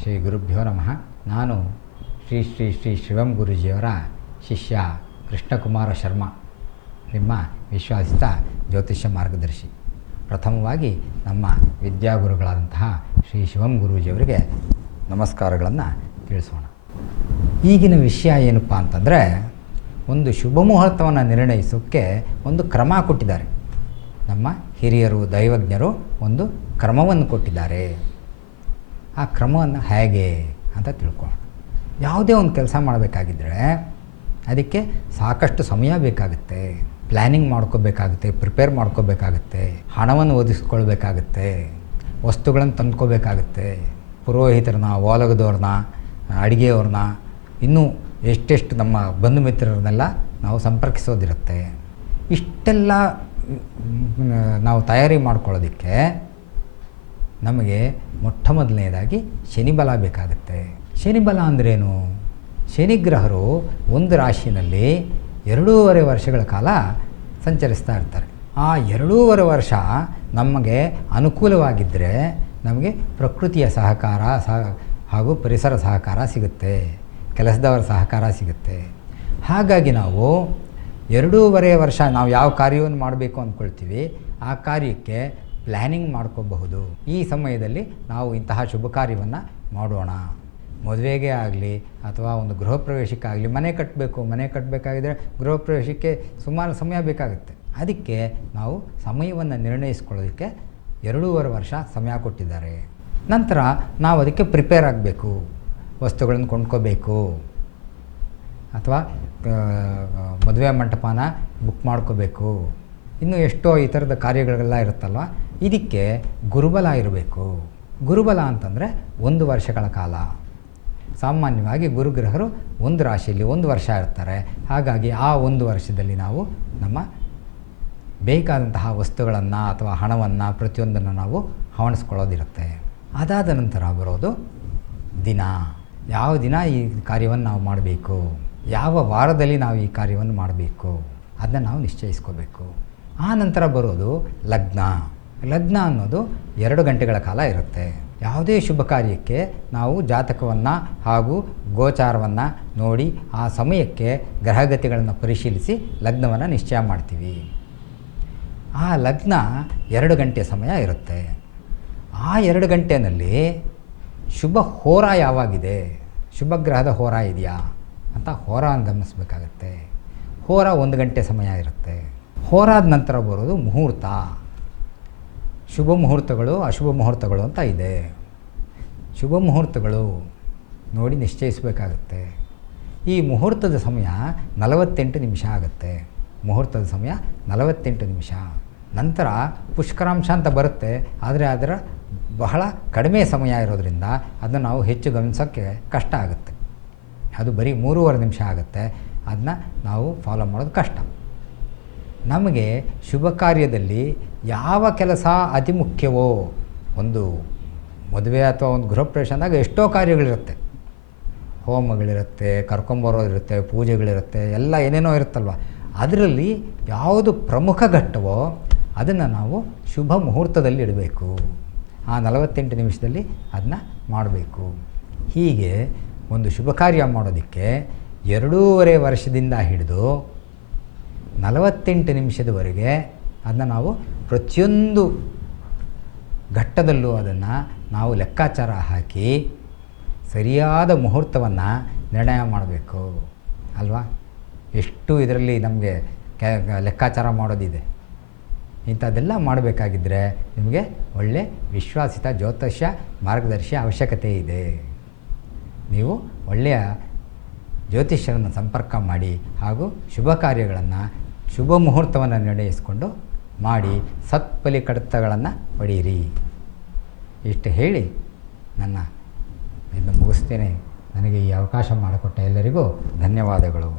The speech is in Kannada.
ಶ್ರೀ ಗುರುಭ್ಯೋ ನಮಃ. ನಾನು ಶ್ರೀ ಶಿವಂ ಗುರೂಜಿಯವರ ಶಿಷ್ಯ ಕೃಷ್ಣಕುಮಾರ ಶರ್ಮಾ, ನಿಮ್ಮ ವಿಶ್ವಾಸಿತ ಜ್ಯೋತಿಷ್ಯ ಮಾರ್ಗದರ್ಶಿ. ಪ್ರಥಮವಾಗಿ ನಮ್ಮ ವಿದ್ಯಾಗುರುಗಳಾದಂತಹ ಶ್ರೀ ಶಿವಂ ಗುರೂಜಿಯವರಿಗೆ ನಮಸ್ಕಾರಗಳನ್ನು ತಿಳಿಸೋಣ. ಈಗಿನ ವಿಷಯ ಏನಪ್ಪ ಅಂತಂದರೆ, ಒಂದು ಶುಭ ಮುಹೂರ್ತವನ್ನು ನಿರ್ಣಯಿಸೋಕ್ಕೆ ಒಂದು ಕ್ರಮ ಕೊಟ್ಟಿದ್ದಾರೆ. ನಮ್ಮ ಹಿರಿಯರು, ದೈವಜ್ಞರು ಒಂದು ಕ್ರಮವನ್ನು ಕೊಟ್ಟಿದ್ದಾರೆ. ಆ ಕ್ರಮವನ್ನು ಹೇಗೆ ಅಂತ ತಿಳ್ಕೊಳ್ಳೋಣ. ಯಾವುದೇ ಒಂದು ಕೆಲಸ ಮಾಡಬೇಕಾಗಿದ್ದರೆ ಅದಕ್ಕೆ ಸಾಕಷ್ಟು ಸಮಯ ಬೇಕಾಗುತ್ತೆ, ಪ್ಲ್ಯಾನಿಂಗ್ ಮಾಡ್ಕೋಬೇಕಾಗುತ್ತೆ, ಪ್ರಿಪೇರ್ ಮಾಡ್ಕೋಬೇಕಾಗುತ್ತೆ, ಹಣವನ್ನು ಒದಗಿಸ್ಕೊಳ್ಬೇಕಾಗುತ್ತೆ, ವಸ್ತುಗಳನ್ನು ತಂದ್ಕೋಬೇಕಾಗುತ್ತೆ, ಪುರೋಹಿತರನ್ನ, ಓಲಗದವ್ರನ್ನ, ಅಡುಗೆಯವ್ರನ್ನ, ಇನ್ನೂ ಎಷ್ಟೆಷ್ಟು ನಮ್ಮ ಬಂಧು ಮಿತ್ರರನ್ನೆಲ್ಲ ನಾವು ಸಂಪರ್ಕಿಸೋದಿರುತ್ತೆ. ಇಷ್ಟೆಲ್ಲ ನಾವು ತಯಾರಿ ಮಾಡ್ಕೊಳ್ಳೋದಕ್ಕೆ ನಮಗೆ ಮೊಟ್ಟ ಮೊದಲನೇದಾಗಿ ಶನಿಬಲ ಬೇಕಾಗುತ್ತೆ. ಶನಿಬಲ ಅಂದ್ರೇನು? ಶನಿಗ್ರಹರು ಒಂದು ರಾಶಿಯಲ್ಲಿ 2.5 ವರ್ಷಗಳ ಕಾಲ ಸಂಚರಿಸ್ತಾ ಇರ್ತಾರೆ. ಆ 2.5 ವರ್ಷ ನಮಗೆ ಅನುಕೂಲವಾಗಿದ್ದರೆ ನಮಗೆ ಪ್ರಕೃತಿಯ ಸಹಕಾರ ಹಾಗೂ ಪರಿಸರ ಸಹಕಾರ ಸಿಗುತ್ತೆ, ಕೆಲಸದವರ ಸಹಕಾರ ಸಿಗುತ್ತೆ. ಹಾಗಾಗಿ ನಾವು 2.5 ವರ್ಷ ನಾವು ಯಾವ ಕಾರ್ಯವನ್ನು ಮಾಡಬೇಕು ಅಂದ್ಕೊಳ್ತೀವಿ, ಆ ಕಾರ್ಯಕ್ಕೆ ಪ್ಲ್ಯಾನಿಂಗ್ ಮಾಡ್ಕೋಬಹುದು. ಈ ಸಮಯದಲ್ಲಿ ನಾವು ಇಂತಹ ಶುಭ ಕಾರ್ಯವನ್ನು ಮಾಡೋಣ. ಮದುವೆಗೆ ಆಗಲಿ ಅಥವಾ ಒಂದು ಗೃಹ ಪ್ರವೇಶಕ್ಕಾಗಲಿ, ಮನೆ ಕಟ್ಟಬೇಕಾಗಿದ್ದರೆ ಗೃಹ ಪ್ರವೇಶಕ್ಕೆ ಸುಮಾರು ಸಮಯ ಬೇಕಾಗುತ್ತೆ. ಅದಕ್ಕೆ ನಾವು ಸಮಯವನ್ನು ನಿರ್ಣಯಿಸ್ಕೊಳ್ಳೋದಕ್ಕೆ 2.5 ವರ್ಷ ಸಮಯ ಕೊಟ್ಟಿದ್ದಾರೆ. ನಂತರ ನಾವು ಅದಕ್ಕೆ ಪ್ರಿಪೇರ್ ಆಗಬೇಕು, ವಸ್ತುಗಳನ್ನು ಕೊಂಡ್ಕೋಬೇಕು, ಅಥವಾ ಮದುವೆ ಮಂಟಪನ ಬುಕ್ ಮಾಡ್ಕೋಬೇಕು, ಇನ್ನು ಎಷ್ಟೋ ಈ ಥರದ ಕಾರ್ಯಗಳೆಲ್ಲ ಇರುತ್ತಲ್ವ. ಇದಕ್ಕೆ ಗುರುಬಲ ಇರಬೇಕು. ಗುರುಬಲ ಅಂತಂದರೆ 1 ವರ್ಷಗಳ ಕಾಲ. ಸಾಮಾನ್ಯವಾಗಿ ಗುರುಗ್ರಹರು ಒಂದು ರಾಶಿಯಲ್ಲಿ 1 ವರ್ಷ ಇರ್ತಾರೆ. ಹಾಗಾಗಿ ಆ 1 ವರ್ಷದಲ್ಲಿ ನಾವು ನಮ್ಮ ಬೇಕಾದಂತಹ ವಸ್ತುಗಳನ್ನು ಅಥವಾ ಹಣವನ್ನು ಪ್ರತಿಯೊಂದನ್ನು ನಾವು ಹವಣಿಸ್ಕೊಳ್ಳೋದಿರುತ್ತೆ. ಅದಾದ ನಂತರ ಬರೋದು ದಿನ. ಯಾವ ದಿನ ಈ ಕಾರ್ಯವನ್ನು ನಾವು ಮಾಡಬೇಕು, ಯಾವ ವಾರದಲ್ಲಿ ನಾವು ಈ ಕಾರ್ಯವನ್ನು ಮಾಡಬೇಕು, ಅದನ್ನು ನಾವು ನಿಶ್ಚಯಿಸ್ಕೋಬೇಕು. ಆ ನಂತರ ಬರೋದು ಲಗ್ನ. ಲಗ್ನ ಅನ್ನೋದು 2 ಗಂಟೆಗಳ ಕಾಲ ಇರುತ್ತೆ. ಯಾವುದೇ ಶುಭ ಕಾರ್ಯಕ್ಕೆ ನಾವು ಜಾತಕವನ್ನು ಹಾಗೂ ಗೋಚಾರವನ್ನು ನೋಡಿ ಆ ಸಮಯಕ್ಕೆ ಗ್ರಹಗತಿಗಳನ್ನು ಪರಿಶೀಲಿಸಿ ಲಗ್ನವನ್ನು ನಿಶ್ಚಯ ಮಾಡ್ತೀವಿ. ಆ ಲಗ್ನ 2 ಗಂಟೆ ಸಮಯ ಇರುತ್ತೆ. ಆ 2 ಗಂಟೆಯಲ್ಲಿ ಶುಭ ಹೋರ ಯಾವಾಗಿದೆ, ಶುಭ ಗ್ರಹದ ಹೋರ ಇದೆಯಾ ಅಂತ ಹೋರವನ್ನು ಗಮನಿಸಬೇಕಾಗತ್ತೆ. ಹೋರ 1 ಗಂಟೆ ಸಮಯ ಇರುತ್ತೆ. ಹೋರಾದ ನಂತರ ಬರೋದು ಮುಹೂರ್ತ. ಶುಭ ಮುಹೂರ್ತಗಳು, ಅಶುಭ ಮುಹೂರ್ತಗಳು ಅಂತ ಇದೆ. ಶುಭ ಮುಹೂರ್ತಗಳು ನೋಡಿ ನಿಶ್ಚಯಿಸಬೇಕಾಗುತ್ತೆ. ಈ ಮುಹೂರ್ತದ ಸಮಯ 48 ನಿಮಿಷ ಆಗುತ್ತೆ. ಮುಹೂರ್ತದ ಸಮಯ 48 ನಿಮಿಷ. ನಂತರ ಪುಷ್ಕರಾಂಶ ಅಂತ ಬರುತ್ತೆ, ಆದರೆ ಅದರ ಬಹಳ ಕಡಿಮೆ ಸಮಯ ಇರೋದರಿಂದ ಅದನ್ನು ನಾವು ಹೆಚ್ಚು ಗಮನಿಸೋಕ್ಕೆ ಕಷ್ಟ ಆಗುತ್ತೆ. ಅದು ಬರೀ 3.5 ನಿಮಿಷ ಆಗುತ್ತೆ. ಅದನ್ನ ನಾವು ಫಾಲೋ ಮಾಡೋದು ಕಷ್ಟ. ನಮಗೆ ಶುಭ ಕಾರ್ಯದಲ್ಲಿ ಯಾವ ಕೆಲಸ ಅತಿ ಮುಖ್ಯವೋ, ಒಂದು ಮದುವೆ ಅಥವಾ ಒಂದು ಗೃಹ ಪ್ರವೇಶ ಅಂದಾಗ ಎಷ್ಟೋ ಕಾರ್ಯಗಳಿರುತ್ತೆ, ಹೋಮಗಳಿರುತ್ತೆ, ಕರ್ಕೊಂಬರೋದಿರುತ್ತೆ, ಪೂಜೆಗಳಿರುತ್ತೆ, ಎಲ್ಲ ಏನೇನೋ ಇರುತ್ತಲ್ವ. ಅದರಲ್ಲಿ ಯಾವುದು ಪ್ರಮುಖ ಘಟ್ಟವೋ ಅದನ್ನು ನಾವು ಶುಭ ಮುಹೂರ್ತದಲ್ಲಿ ಇಡಬೇಕು. ಆ 48 ನಿಮಿಷದಲ್ಲಿ ಅದನ್ನ ಮಾಡಬೇಕು. ಹೀಗೆ ಒಂದು ಶುಭ ಕಾರ್ಯ ಮಾಡೋದಕ್ಕೆ 2.5 ವರ್ಷದಿಂದ ಹಿಡಿದು 48 ನಿಮಿಷದವರೆಗೆ ಅದನ್ನು ನಾವು ಪ್ರತಿಯೊಂದು ಘಟ್ಟದಲ್ಲೂ ಅದನ್ನು ನಾವು ಲೆಕ್ಕಾಚಾರ ಹಾಕಿ ಸರಿಯಾದ ಮುಹೂರ್ತವನ್ನು ನಿರ್ಣಯ ಮಾಡಬೇಕು ಅಲ್ವಾ. ಎಷ್ಟು ಇದರಲ್ಲಿ ನಮಗೆ ಲೆಕ್ಕಾಚಾರ ಮಾಡೋದಿದೆ. ಇಂಥದ್ದೆಲ್ಲ ಮಾಡಬೇಕಾಗಿದ್ದರೆ ನಿಮಗೆ ಒಳ್ಳೆ ವಿಶ್ವಾಸಿತ ಜ್ಯೋತಿಷ್ಯ ಮಾರ್ಗದರ್ಶಿ ಅವಶ್ಯಕತೆ ಇದೆ. ನೀವು ಒಳ್ಳೆಯ ಜ್ಯೋತಿಷ್ಯರನ್ನು ಸಂಪರ್ಕ ಮಾಡಿ ಹಾಗೂ ಶುಭ ಕಾರ್ಯಗಳನ್ನು, ಶುಭ ಮುಹೂರ್ತವನ್ನು ನಿರ್ಣಯಿಸಿಕೊಂಡು ಮಾಡಿ ಸತ್ಫಲಿ ಕಡತಗಳನ್ನು ಪಡೆಯಿರಿ. ಇಷ್ಟು ಹೇಳಿ ಇದನ್ನು ಮುಗಿಸ್ತೇನೆ. ನನಗೆ ಈ ಅವಕಾಶ ಮಾಡಿಕೊಟ್ಟ ಎಲ್ಲರಿಗೂ ಧನ್ಯವಾದಗಳು.